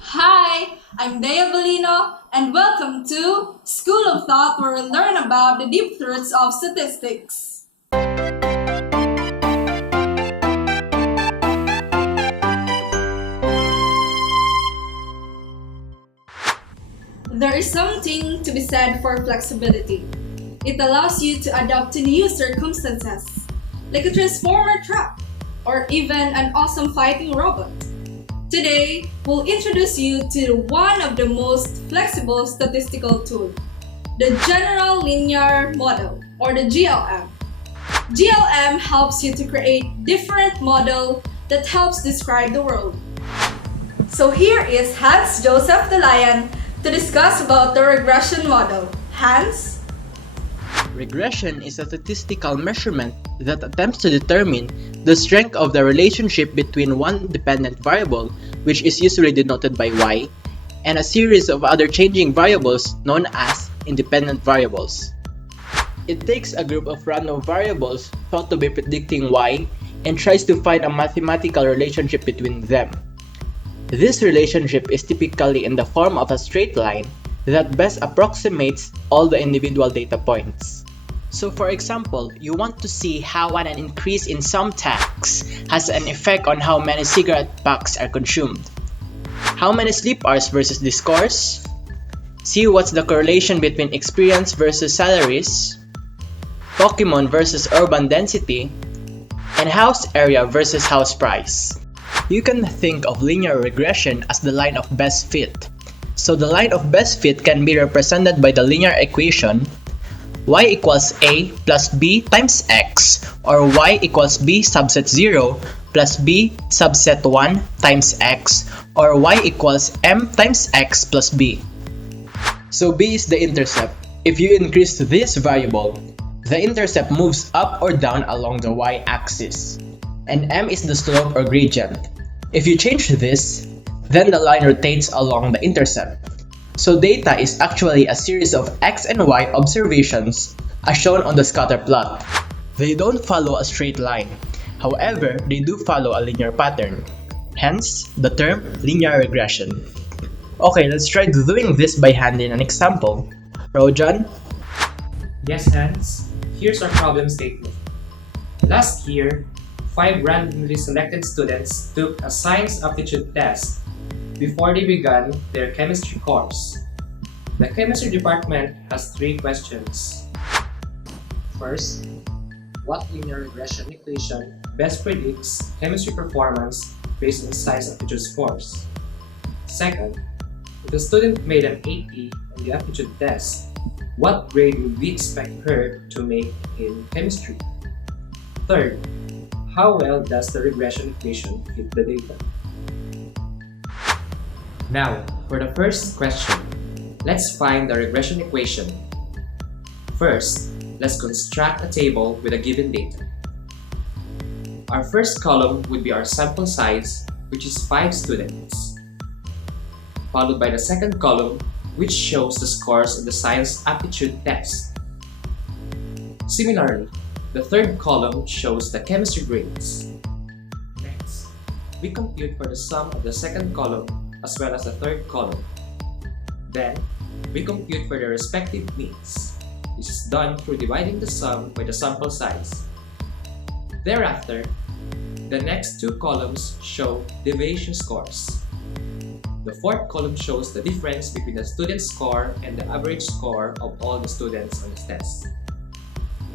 Hi, I'm Dea Bellino, and welcome to School of Thought, where we learn about the deep roots of statistics. There is something to be said for flexibility. It allows you to adapt to new circumstances, like a transformer truck, or even an awesome fighting robot. Today, we'll introduce you to one of the most flexible statistical tools, the General Linear Model, or the GLM. GLM helps you to create different model that helps describe the world. So here is Hans Joseph the Lion to discuss about the regression model. Hans? Regression is a statistical measurement that attempts to determine the strength of the relationship between one dependent variable, which is usually denoted by y, and a series of other changing variables known as independent variables. It takes a group of random variables thought to be predicting y and tries to find a mathematical relationship between them. This relationship is typically in the form of a straight line that best approximates all the individual data points. So for example, you want to see how an increase in some tax has an effect on how many cigarette packs are consumed. How many sleep hours versus the scores? See what's the correlation between experience versus salaries, Pokemon versus urban density, and house area versus house price. You can think of linear regression as the line of best fit. So the line of best fit can be represented by the linear equation y equals a plus b times x, or y equals b subset 0 plus b subset 1 times x, or y equals m times x plus b. So b is the intercept. If you increase this variable, the intercept moves up or down along the y-axis, and m is the slope or gradient. If you change this, then the line rotates along the intercept. So data is actually a series of x and y observations as shown on the scatter plot. They don't follow a straight line. However, they do follow a linear pattern. Hence, the term linear regression. Okay, let's try doing this by hand in an example. Rojan? Yes, Hans. Here's our problem statement. Last year, 5 randomly selected students took a science aptitude test before they began their chemistry course. The chemistry department has 3 questions. First, what linear regression equation best predicts chemistry performance based on science aptitude scores? Second, if a student made an 80 on the aptitude test, what grade would we expect her to make in chemistry? Third, how well does the regression equation fit the data? Now, for the first question, let's find the regression equation. First, let's construct a table with a given data. Our first column would be our sample size, which is 5 students, followed by the second column, which shows the scores of the science aptitude test. Similarly, the third column shows the chemistry grades. Next, we compute for the sum of the second column as well as the third column. Then, we compute for the respective means. This is done through dividing the sum by the sample size. Thereafter, the next 2 columns show deviation scores. The fourth column shows the difference between the student's score and the average score of all the students on the test.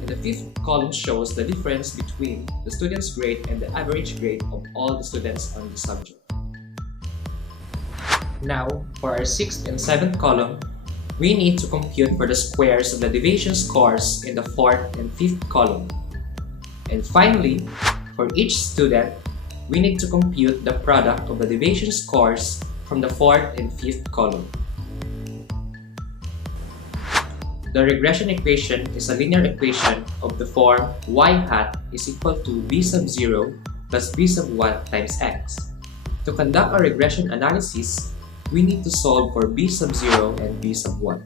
And the fifth column shows the difference between the student's grade and the average grade of all the students on the subject. Now, for our sixth and seventh column, we need to compute for the squares of the deviation scores in the fourth and fifth column. And finally, for each student, we need to compute the product of the deviation scores from the fourth and fifth column. The regression equation is a linear equation of the form y hat is equal to b sub 0 plus b sub 1 times x. To conduct a regression analysis, we need to solve for b sub 0 and b sub 1.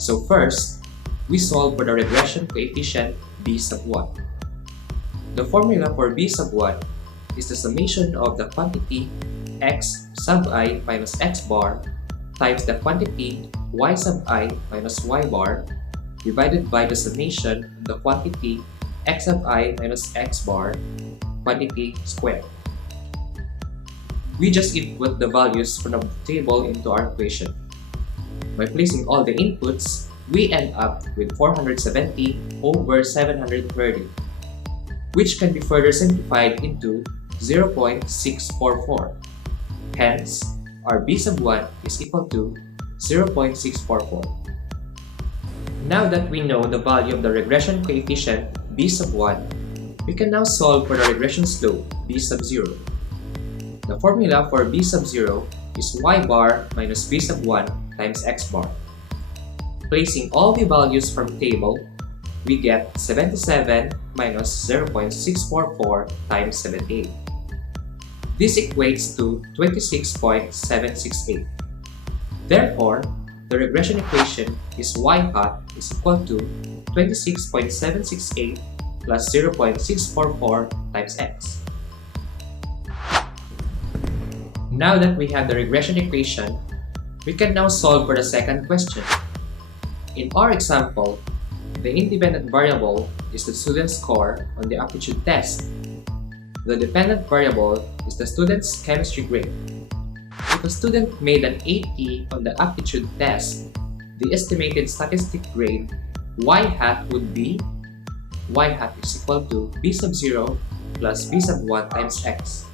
So first, we solve for the regression coefficient b sub 1. The formula for b sub 1 is the summation of the quantity x sub I minus x bar times the quantity y sub I minus y bar divided by the summation of the quantity x sub I minus x bar quantity squared. We just input the values from the table into our equation. By placing all the inputs, we end up with 470 over 730, which can be further simplified into 0.644. Hence, our b sub 1 is equal to 0.644. Now that we know the value of the regression coefficient b sub 1, we can now solve for the regression slope b sub 0. The formula for b sub 0 is y bar minus b sub 1 times x bar. Placing all the values from table, we get 77 minus 0.644 times 78. This equates to 26.768. Therefore, the regression equation is y hat is equal to 26.768 plus 0.644 times x. Now that we have the regression equation, we can now solve for the second question. In our example, the independent variable is the student's score on the aptitude test. The dependent variable is the student's chemistry grade. If a student made an 80 on the aptitude test, the estimated statistic grade y hat would be y hat is equal to b sub 0 plus b sub 1 times x.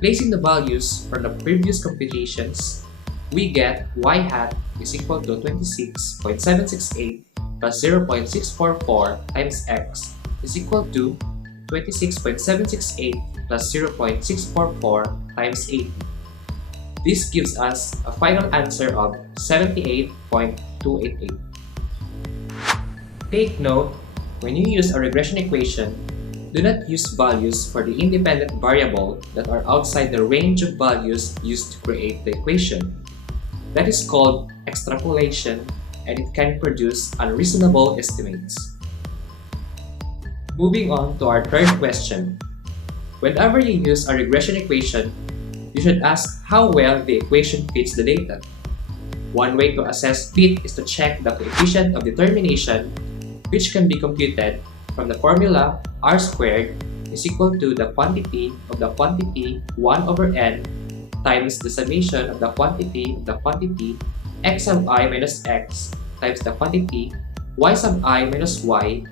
Placing the values from the previous computations, we get y hat is equal to 26.768 plus 0.644 times x is equal to 26.768 plus 0.644 times 80. This gives us a final answer of 78.288. Take note, when you use a regression equation, do not use values for the independent variable that are outside the range of values used to create the equation. That is called extrapolation, and it can produce unreasonable estimates. Moving on to our third question. Whenever you use a regression equation, you should ask how well the equation fits the data. One way to assess fit is to check the coefficient of determination, which can be computed from the formula r squared is equal to the quantity of the quantity 1 over n times the summation of the quantity x sub I minus x times the quantity y sub I minus y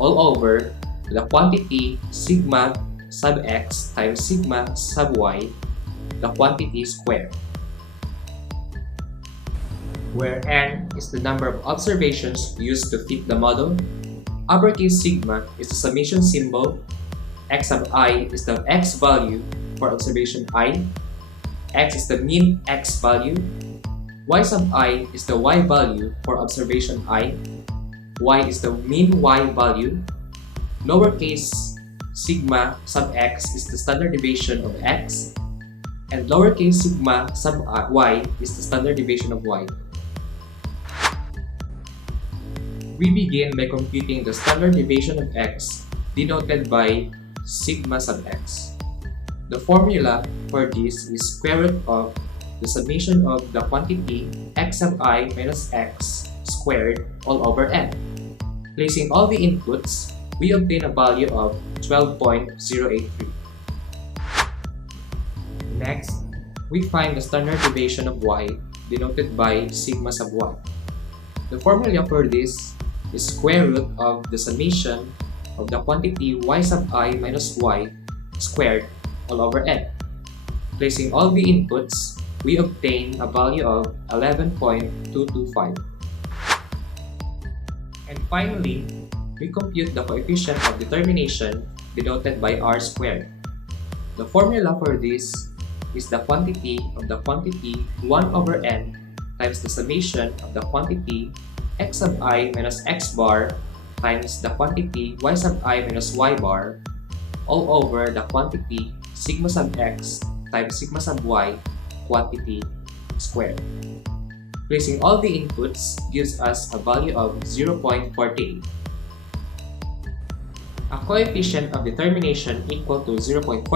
all over the quantity sigma sub x times sigma sub y, the quantity squared, where n is the number of observations used to fit the model, uppercase sigma is the summation symbol, x sub I is the x value for observation I, x is the mean x value, y sub I is the y value for observation I, y is the mean y value, lowercase sigma sub x is the standard deviation of x, and lowercase sigma sub y is the standard deviation of y. We begin by computing the standard deviation of x, denoted by sigma sub x. The formula for this is square root of the summation of the quantity x sub I minus x squared all over n. Placing all the inputs, we obtain a value of 12.083. Next, we find the standard deviation of y, denoted by sigma sub y. The formula for this is square root of the summation of the quantity y sub I minus y squared all over n. Placing all the inputs, we obtain a value of 11.225. And finally, we compute the coefficient of determination denoted by r squared. The formula for this is the quantity of the quantity 1 over n times the summation of the quantity x sub I minus x bar times the quantity y sub I minus y bar all over the quantity sigma sub x times sigma sub y quantity squared. Placing all the inputs gives us a value of 0.48. A coefficient of determination equal to 0.48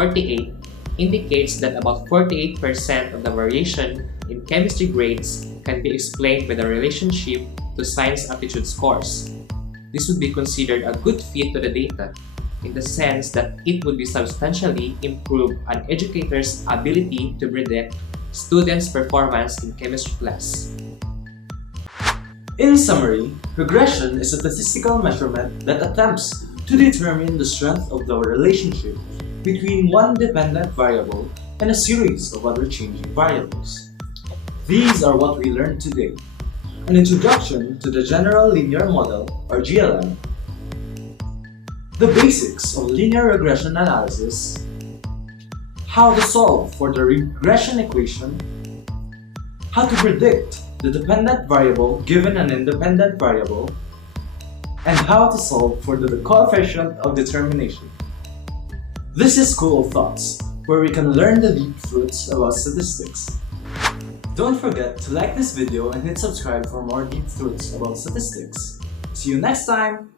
indicates that about 48% of the variation in chemistry grades can be explained by the relationship to science aptitude scores. This would be considered a good fit to the data, in the sense that it would be substantially improve an educator's ability to predict students' performance in chemistry class. In summary, regression is a statistical measurement that attempts to determine the strength of the relationship between one dependent variable and a series of other changing variables. These are what we learned today: an introduction to the General Linear Model, or GLM, the basics of linear regression analysis, how to solve for the regression equation, how to predict the dependent variable given an independent variable, and how to solve for the coefficient of determination. This is School of Thoughts, where we can learn the deep truths about statistics. Don't forget to like this video and hit subscribe for more deep truths about statistics. See you next time!